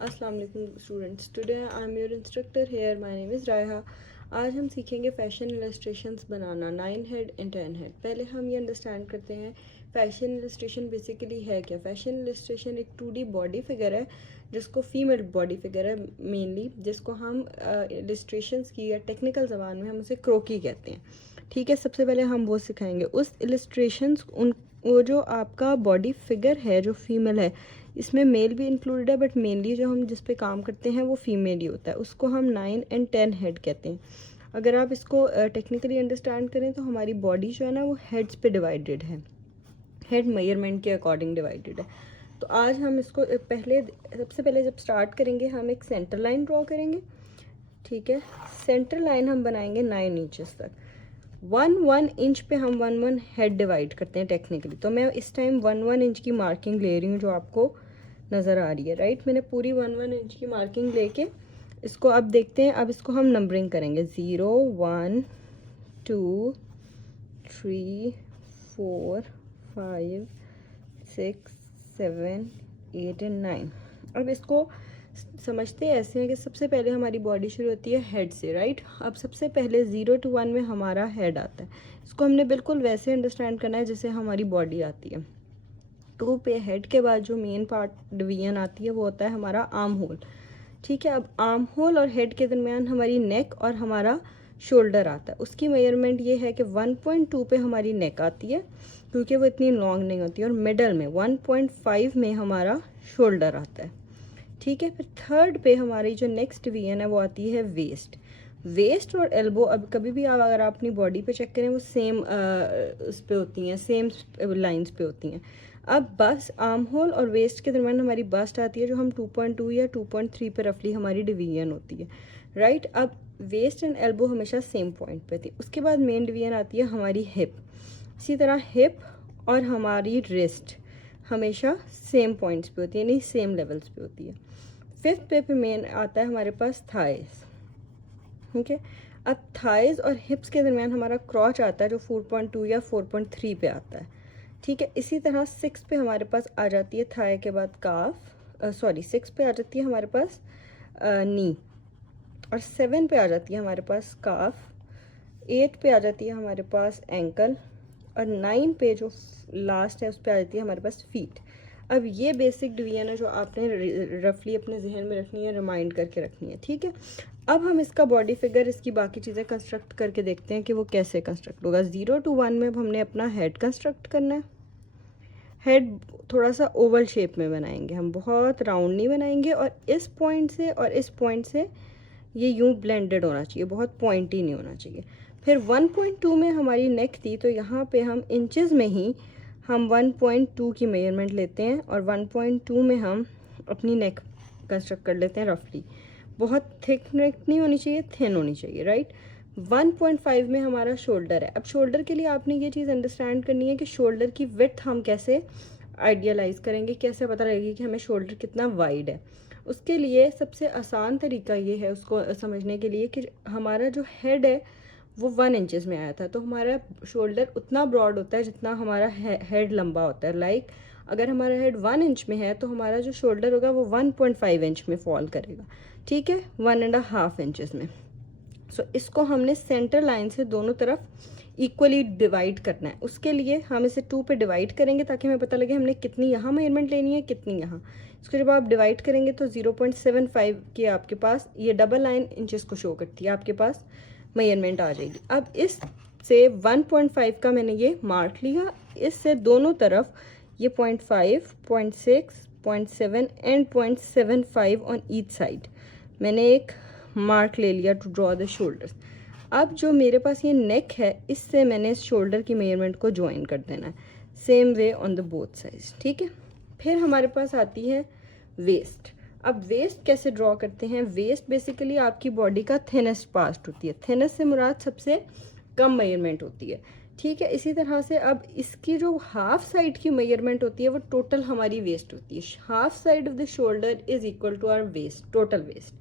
अस्सलाम वालेकुम students, today I am your instructor here, my name is Rayha. आज हम सीखेंगे फैशन इलस्ट्रेशंस बनाना 9 हेड एंड 10 हेड। पहले हम ये अंडरस्टैंड करते हैं फैशन इलस्ट्रेशन बेसिकली है क्या। फैशन इलस्ट्रेशन एक 2D बॉडी फिगर है, जिसको फीमेल बॉडी फिगर है मेनली, जिसको हम इलस्ट्रेशंस की या टेक्निकल ज़बान में हम उसे क्रोकी कहते हैं। ठीक है, सबसे पहले हम वो सिखाएंगे उस इलस्ट्रेशंस उन वो जो आपका बॉडी फिगर है जो फीमेल है, इसमें मेल भी इंक्लूडेड है, बट मेनली जो हम जिस पे काम करते हैं वो फीमेल ही होता है, उसको हम 9 एंड 10 हेड कहते हैं। अगर आप इसको टेक्निकली अंडरस्टैंड करें तो हमारी बॉडी जो है ना वो हेड्स पे डिवाइडेड है, हेड मेजरमेंट के अकॉर्डिंग डिवाइडेड है। तो आज हम इसको सबसे पहले जब स्टार्ट करेंगे हम एक सेंटर लाइन ड्रॉ करेंगे। ठीक है, सेंटर लाइन हम बनाएंगे 9 इंचेस तक। 1 इंच पे हम 1 हेड डिवाइड करते हैं टेक्निकली। तो मैं इस टाइम 1 इंच की मार्किंग ले रही हूँ जो आपको नज़र आ रही है, राइट। मैंने पूरी 1 इंच की मार्किंग लेके इसको अब देखते हैं। अब इसको हम नंबरिंग करेंगे 0 1 2 3 4 5 6 7 8 एंड 9। अब इसको समझते ऐसे हैं कि सबसे पहले हमारी बॉडी शुरू होती है हेड से, राइट। अब सबसे पहले 0 to 1 में हमारा हेड आता है। इसको हमने बिल्कुल वैसे अंडरस्टैंड करना है जैसे हमारी बॉडी आती है। 2 पे हेड के बाद जो मेन पार्ट डिवीजन आती है वो होता है हमारा आर्म होल। ठीक है, अब आर्म होल और हेड के दरमियान हमारी नेक और हमारा शोल्डर आता है। उसकी मेजरमेंट ये है कि 1.2 पे हमारी नेक आती है क्योंकि वो इतनी लॉन्ग नहीं होती, और मिडल में 1.5 में हमारा शोल्डर आता है। ठीक है, फिर थर्ड पे हमारी जो नेक्स्ट डिवीजन है वो आती है वेस्ट। वेस्ट और एल्बो अब कभी भी आप अगर आप अपनी बॉडी पे चेक करें वो सेम उस पे होती हैं, सेम लाइंस पे होती हैं। अब बस आर्म होल और वेस्ट के दरमियान हमारी बस्ट आती है जो हम 2.2 या 2.3 पे रफली हमारी डिवीजन होती है, राइट। अब वेस्ट एंड एल्बो हमेशा सेम पॉइंट पे थी। उसके बाद मेन डिवीजन आती है हमारी हिप। इसी तरह हिप और हमारी रिस्ट हमेशा सेम पॉइंट्स पे होती है, यानी सेम लेवल्स पे होती है। फिफ्थ पे मेन आता है हमारे पास थाइस। ठीक है, अब थाइस और हिप्स के दरमियान हमारा क्रॉच आता है जो 4.2 या 4.3 पे आता है। ठीक है, इसी तरह 6 पे हमारे पास आ जाती है थाई के बाद काफ, 6 पे आ जाती है हमारे पास नी, और 7 पे आ जाती है हमारे पास काफ, 8 पे आ जाती है हमारे पास एंकल, और 9 पे जो लास्ट है उस पर आ जाती है हमारे पास फीट। अब ये बेसिक डिवीजन है जो आपने रफली अपने जहन में रखनी है, रिमाइंड करके रखनी है। ठीक है, अब हम इसका बॉडी फिगर, इसकी बाकी चीज़ें कंस्ट्रक्ट करके देखते हैं कि वो कैसे कंस्ट्रक्ट होगा। 0 to 1 में हमने अपना हेड कंस्ट्रक्ट करना है। हेड थोड़ा सा ओवल शेप में बनाएंगे हम, बहुत राउंड नहीं बनाएंगे, और इस पॉइंट से और इस पॉइंट से ये यूं ब्लेंडेड होना चाहिए, बहुत पॉइंटी नहीं होना चाहिए। फिर 1.2 में हमारी नेक थी, तो यहाँ पे हम इंचेस में ही हम 1.2 की मेजरमेंट लेते हैं, और 1.2 में हम अपनी नेक कंस्ट्रक्ट कर लेते हैं रफली। बहुत थिक नेक नहीं होनी चाहिए, थिन होनी चाहिए, राइट। 1.5 में हमारा शोल्डर है। अब शोल्डर के लिए आपने ये चीज़ अंडरस्टैंड करनी है कि शोल्डर की विड्थ हम कैसे आइडियलाइज करेंगे, कैसे पता लगेगी कि हमें शोल्डर कितना वाइड है। उसके लिए सबसे आसान तरीका ये है उसको समझने के लिए कि हमारा जो हेड है वो 1 इंचेस में आया था, तो हमारा शोल्डर उतना ब्रॉड होता है जितना हमारा हेड लंबा होता है। लाइक अगर हमारा हेड 1 इंच में है तो हमारा जो शोल्डर होगा वो 1.5 इंच में फॉल करेगा। ठीक है, 1.5 इंचेस में। सो इसको हमने सेंटर लाइन से दोनों तरफ इक्वली डिवाइड करना है। उसके लिए हम इसे 2 पे डिवाइड करेंगे ताकि हमें पता लगे हमने कितनी यहाँ मेजरमेंट लेनी है, कितनी यहाँ। इसको जब आप डिवाइड करेंगे तो 0.75 की आपके पास ये डबल लाइन इंचेस को शो करती है, आपके पास मेजरमेंट आ जाएगी। अब इस से 1.5 का मैंने ये मार्क लिया, इससे दोनों तरफ ये 0.5, 0.6, 0.7 एंड 0.75 ऑन ईच साइड मैंने एक मार्क ले लिया टू ड्रॉ द शोल्डर्स। अब जो मेरे पास ये नेक है, इससे मैंने इस शोल्डर की मेजरमेंट को ज्वाइन कर देना है, same way on the both sides. ठीक है, फिर हमारे पास आती है वेस्ट। अब वेस्ट कैसे ड्रॉ करते हैं। वेस्ट बेसिकली आपकी बॉडी का थिनेस्ट पार्ट होती है। थिनेस्ट से मुराद सबसे कम मेजरमेंट होती है। ठीक है, इसी तरह से अब इसकी जो हाफ साइड की मेजरमेंट होती है वो टोटल हमारी वेस्ट होती है। Half side of the shoulder is equal to our waist, total waist.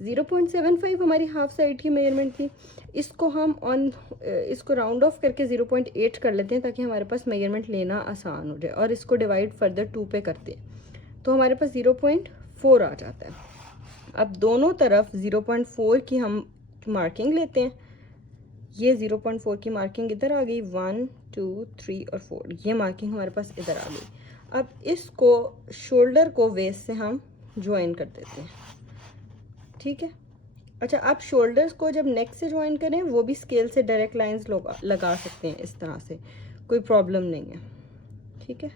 0.75 हमारी हाफ साइड की मेजरमेंट थी। इसको राउंड ऑफ करके 0.8 कर लेते हैं ताकि हमारे पास मेजरमेंट लेना आसान हो जाए, और इसको डिवाइड फर्दर 2 पे करते हैं तो हमारे पास 4 आ जाता है। अब दोनों तरफ 0.4 की हम मार्किंग लेते हैं। ये 0.4 की मार्किंग इधर आ गई, 1 2 3 और 4, ये मार्किंग हमारे पास इधर आ गई। अब इसको शोल्डर को वेस्ट से हम ज्वाइन कर देते हैं, ठीक है। अच्छा, आप शोल्डर्स को जब नेक से ज्वाइन करें वो भी स्केल से डायरेक्ट लाइंस लगा सकते हैं, इस तरह से कोई प्रॉब्लम नहीं है, ठीक है।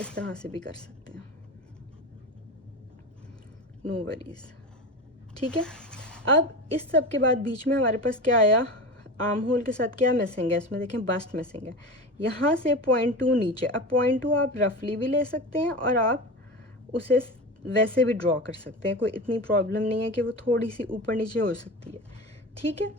इस तरह से भी कर सकते हैं, नो वरीज, ठीक है। अब इस सब के बाद बीच में हमारे पास क्या आया, आर्म होल के साथ क्या मिसिंग है, इसमें देखें बस्ट मिसिंग है। यहाँ से 0.2 नीचे, अब 0.2 आप रफली भी ले सकते हैं और आप उसे वैसे भी ड्रॉ कर सकते हैं, कोई इतनी प्रॉब्लम नहीं है कि वो थोड़ी सी ऊपर नीचे हो सकती है, ठीक है।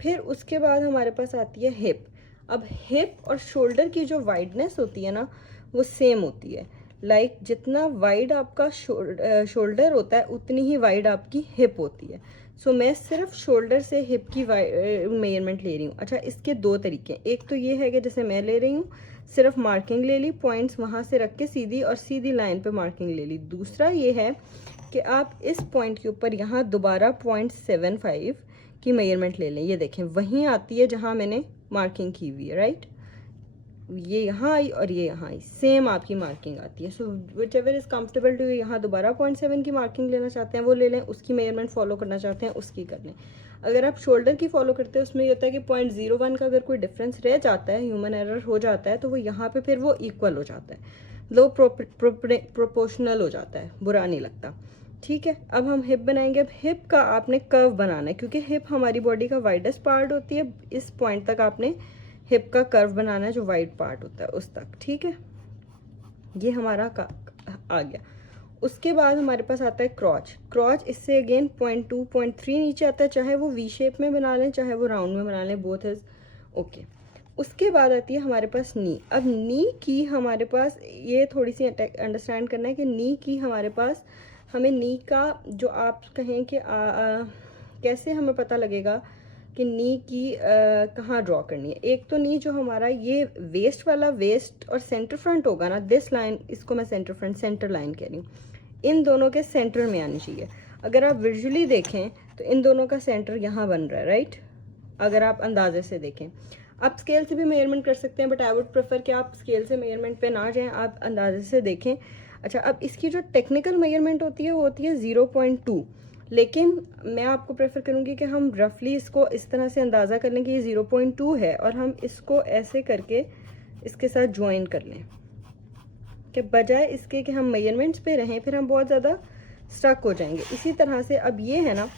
फिर उसके बाद हमारे पास आती है हिप। अब हिप और शोल्डर की जो वाइडनेस होती है ना, वो सेम होती है। लाइक जितना वाइड आपका शोल्डर होता है उतनी ही वाइड आपकी हिप होती है। सो मैं सिर्फ शोल्डर से हिप की मेजरमेंट ले रही हूँ। अच्छा, इसके दो तरीके हैं, एक तो ये है कि जैसे मैं ले रही हूँ, सिर्फ मार्किंग ले ली, पॉइंट्स वहाँ से रख के सीधी और सीधी लाइन पे मार्किंग ले ली। दूसरा ये है कि आप इस पॉइंट के ऊपर यहाँ दोबारा 0.75 की मेजरमेंट ले लें। ये देखें वहीं आती है जहाँ मैंने मार्किंग की हुई है, राइट। ये यहाँ आई और ये यहाँ आई, सेम आपकी मार्किंग आती है। So whichever is comfortable to, यहाँ दोबारा 0.7 की मार्किंग लेना चाहते हैं वो ले लें, उसकी मेजरमेंट फॉलो करना चाहते हैं उसकी कर लें। अगर आप शोल्डर की फॉलो करते हैं उसमें ये होता है कि 0.01 का अगर कोई डिफरेंस रह जाता है, ह्यूमन एरर हो जाता है, तो वो यहाँ पे फिर वो इक्वल हो जाता है, लो प्रोपोर्शनल हो जाता है, बुरा नहीं लगता, ठीक है। अब हम हिप बनाएंगे। अब हिप का आपने कर्व बनाना है, क्योंकि हिप हमारी बॉडी का वाइडेस्ट पार्ट होती है। इस पॉइंट तक आपने हिप का कर्व बनाना है जो वाइड पार्ट होता है उस तक, ठीक है। ये हमारा आ गया। उसके बाद हमारे पास आता है क्रॉच। क्रॉच इससे अगेन 0.2 0.3 नीचे आता है, चाहे वो वी शेप में बना लें चाहे वो राउंड में बना लें, बोथ इज ओके। उसके बाद आती है हमारे पास नी। अब नी की हमारे पास ये थोड़ी सी अंडरस्टैंड करना है कि नी की हमारे पास, हमें नी का जो आप कहें कि कैसे हमें पता लगेगा कि नी की कहाँ ड्रॉ करनी है। एक तो नी जो हमारा ये वेस्ट वाला, वेस्ट और सेंटर फ्रंट होगा ना, दिस लाइन, इसको मैं सेंटर फ्रंट, सेंटर लाइन कह रही हूँ, इन दोनों के सेंटर में आनी चाहिए। अगर आप विजुअली देखें तो इन दोनों का सेंटर यहाँ बन रहा है, राइट। अगर आप अंदाजे से देखें, आप स्केल से भी मेजरमेंट कर सकते हैं, बट आई वुड प्रेफर कि आप स्केल से मेजरमेंट पे ना जाएं, आप अंदाजे से देखें। अच्छा, अब इसकी जो टेक्निकल मेजरमेंट होती है वो होती है 0.2, लेकिन मैं आपको प्रेफर करूँगी कि हम रफली इसको इस तरह से अंदाज़ा कर लें कि ये 0.2 है और हम इसको ऐसे करके इसके साथ ज्वाइन कर लें, कि बजाय इसके कि हम मेजरमेंट्स पे रहें फिर हम बहुत ज़्यादा स्टक हो जाएंगे। इसी तरह से अब ये है ना,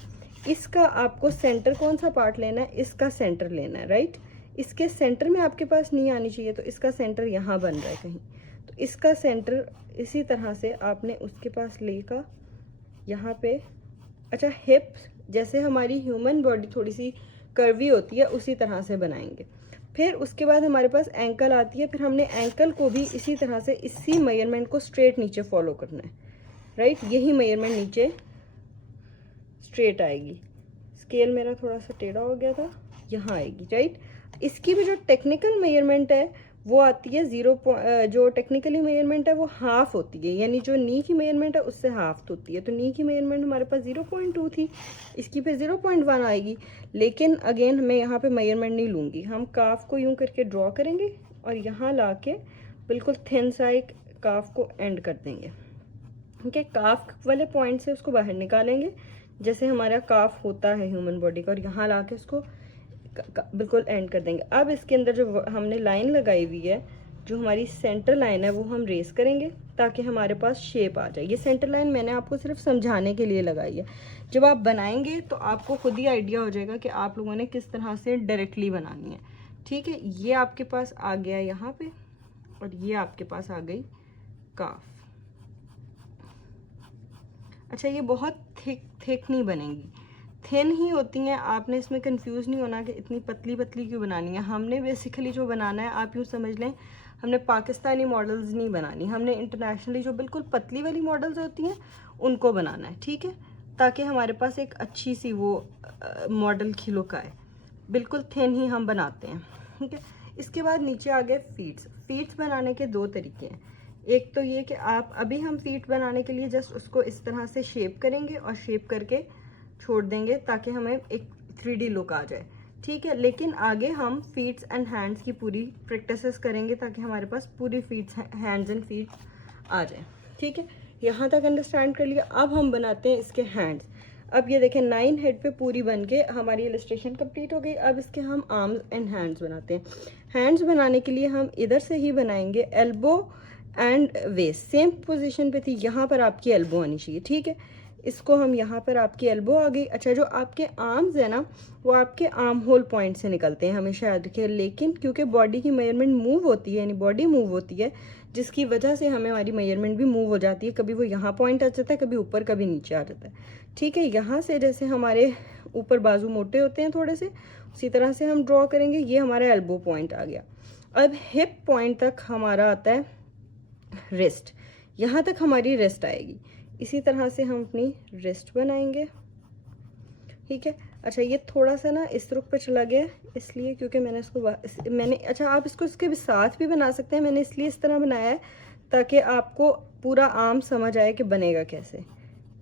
इसका आपको सेंटर कौन सा पार्ट लेना है, इसका सेंटर लेना है, राइट। इसके सेंटर में आपके पास नहीं आनी चाहिए, तो इसका सेंटर यहाँ बन रहा है कहीं, तो इसका सेंटर इसी तरह से आपने उसके पास लेकर यहाँ पे। अच्छा, हिप जैसे हमारी ह्यूमन बॉडी थोड़ी सी कर्वी होती है उसी तरह से बनाएंगे। फिर उसके बाद हमारे पास एंकल आती है, फिर हमने एंकल को भी इसी तरह से इसी मेजरमेंट को स्ट्रेट नीचे फॉलो करना है, राइट। यही मेजरमेंट नीचे स्ट्रेट आएगी। स्केल मेरा थोड़ा सा टेढ़ा हो गया था, यहाँ आएगी, राइट। इसकी भी जो टेक्निकल मेजरमेंट है वो आती है जो टेक्निकली मेजरमेंट है वो हाफ होती है, यानी जो नी की मेजरमेंट है उससे हाफ होती है। तो नी की मेजरमेंट हमारे पास 0.2 थी, इसकी फिर 0.1 आएगी। लेकिन अगेन मैं यहाँ पे मेजरमेंट नहीं लूँगी, हम काफ को यूँ करके ड्रॉ करेंगे और यहाँ ला के बिल्कुल थिन सा एक काफ को एंड कर देंगे, ठीक है। काफ वाले पॉइंट से उसको बाहर निकालेंगे जैसे हमारा काफ होता है ह्यूमन बॉडी का, और यहाँ ला के उसको बिल्कुल एंड कर देंगे। अब इसके अंदर जो हमने लाइन लगाई हुई है, जो हमारी सेंटर लाइन है, वो हम रेस करेंगे ताकि हमारे पास शेप आ जाए। ये सेंटर लाइन मैंने आपको सिर्फ समझाने के लिए लगाई है, जब आप बनाएंगे तो आपको खुद ही आइडिया हो जाएगा कि आप लोगों ने किस तरह से डायरेक्टली बनानी है, ठीक है। ये आपके पास आ गया यहाँ पे और ये आपके पास आ गई काफ। अच्छा, ये बहुत थिक नहीं बनेंगी, थिन ही होती हैं। आपने इसमें कंफ्यूज नहीं होना कि इतनी पतली पतली क्यों बनानी है। हमने बेसिकली जो बनाना है, आप यूँ समझ लें, हमने पाकिस्तानी मॉडल्स नहीं बनानी, हमने इंटरनेशनली जो बिल्कुल पतली वाली मॉडल्स होती हैं उनको बनाना है, ठीक है, ताकि हमारे पास एक अच्छी सी वो मॉडल की लुक आए। बिल्कुल थिन ही हम बनाते हैं, ठीक है। इसके बाद नीचे आ गए फीट्स। फीट्स बनाने के दो तरीके हैं, एक तो ये कि आप अभी हम फीट बनाने के लिए जस्ट उसको इस तरह से शेप करेंगे और शेप करके छोड़ देंगे ताकि हमें एक 3D लुक आ जाए, ठीक है। लेकिन आगे हम फीट्स एंड हैंड्स की पूरी प्रैक्टिसेस करेंगे ताकि हमारे पास पूरी फीट्स हैंड्स एंड फीट आ जाए, ठीक है। यहाँ तक अंडरस्टैंड कर लिया। अब हम बनाते हैं इसके हैंड्स। अब ये देखें 9 हेड पे पूरी बन के हमारी इलस्ट्रेशन कंप्लीट हो गई। अब इसके हम आर्म्स एंड हैंड्स बनाते हैं। हैंड्स बनाने के लिए हम इधर से ही बनाएंगे elbow and waist. Same position पे थी, यहाँ पर आपकी एल्बो आनी चाहिए, ठीक है। इसको हम यहाँ पर आपकी एल्बो आ गई। अच्छा, जो आपके आर्म्स है ना वो आपके आर्म होल पॉइंट से निकलते हैं, हमेशा याद रखिए। लेकिन क्योंकि बॉडी की मेजरमेंट मूव होती है, यानी बॉडी मूव होती है, जिसकी वजह से हमें हमारी मेजरमेंट भी मूव हो जाती है। कभी वो यहाँ पॉइंट आ जाता है, कभी ऊपर, कभी नीचे आ जाता है, ठीक है। यहाँ से जैसे हमारे ऊपर बाजू मोटे होते हैं थोड़े से, उसी तरह से हम ड्रॉ करेंगे। ये हमारा एल्बो पॉइंट आ गया। अब हिप पॉइंट तक हमारा आता है रिस्ट, यहाँ तक हमारी रिस्ट आएगी। इसी तरह से हम अपनी रिस्ट बनाएंगे, ठीक है। अच्छा, ये थोड़ा सा ना इस रुख पे चला गया इसलिए क्योंकि मैंने इसको अच्छा, आप इसको इसके साथ भी बना सकते हैं। मैंने इसलिए इस तरह बनाया है ताकि आपको पूरा आर्म समझ आए कि बनेगा कैसे,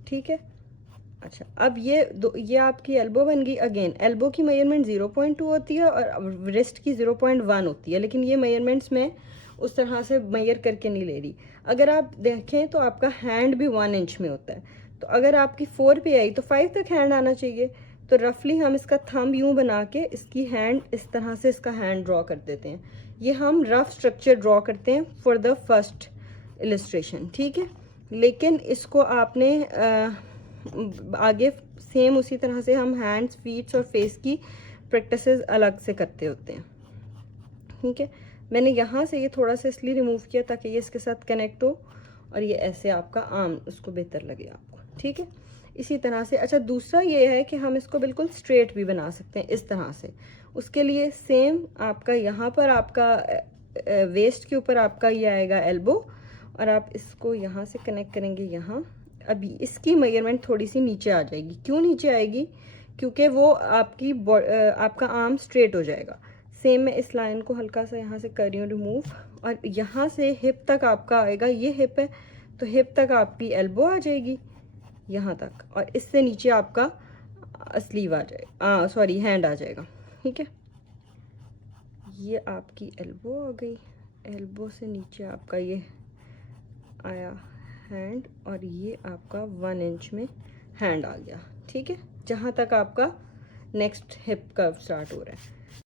ठीक है। अच्छा, अब ये आपकी एल्बो बन गई। अगेन एल्बो की मेजरमेंट 0.2 होती है और रिस्ट की 0.1 होती है, लेकिन ये मेजरमेंट्स में उस तरह से मेजर करके नहीं ले रही। अगर आप देखें तो आपका हैंड भी 1 इंच में होता है, तो अगर आपकी 4 पे आई तो 5 तक हैंड आना चाहिए। तो रफली हम इसका थंब यूँ बना के इसकी हैंड इस तरह से इसका हैंड ड्रॉ कर देते हैं। ये हम रफ स्ट्रक्चर ड्रॉ करते हैं फॉर द फर्स्ट इलस्ट्रेशन, ठीक है। लेकिन इसको आपने आगे सेम उसी तरह से हम हैंड्स, फीट्स और फेस की प्रैक्टिसेस अलग से करते होते हैं, ठीक है। मैंने यहाँ से ये थोड़ा सा इसलिए रिमूव किया ताकि ये इसके साथ कनेक्ट हो और ये ऐसे आपका आर्म उसको बेहतर लगे आपको, ठीक है। इसी तरह से अच्छा, दूसरा ये है कि हम इसको बिल्कुल स्ट्रेट भी बना सकते हैं इस तरह से। उसके लिए सेम आपका यहाँ पर आपका वेस्ट के ऊपर आपका ये आएगा एल्बो, और आप इसको यहाँ से कनेक्ट करेंगे यहाँ। अभी इसकी मेजरमेंट थोड़ी सी नीचे आ जाएगी। क्यों नीचे आएगी? क्योंकि वो आपका आर्म स्ट्रेट हो जाएगा। सेम मैं इस लाइन को हल्का सा यहाँ से कर रही हूँ रिमूव, और यहाँ से हिप तक आपका आएगा। ये हिप है तो हिप तक आपकी एल्बो आ जाएगी यहाँ तक, और इससे नीचे आपका स्लीव आ जाएगा, सॉरी हैंड आ जाएगा, ठीक है। ये आपकी एल्बो आ गई। एल्बो से नीचे आपका ये आया हैंड, और ये आपका 1 इंच में हैंड आ गया, ठीक है। जहाँ तक आपका नेक्स्ट हिप कर्व स्टार्ट हो रहा है।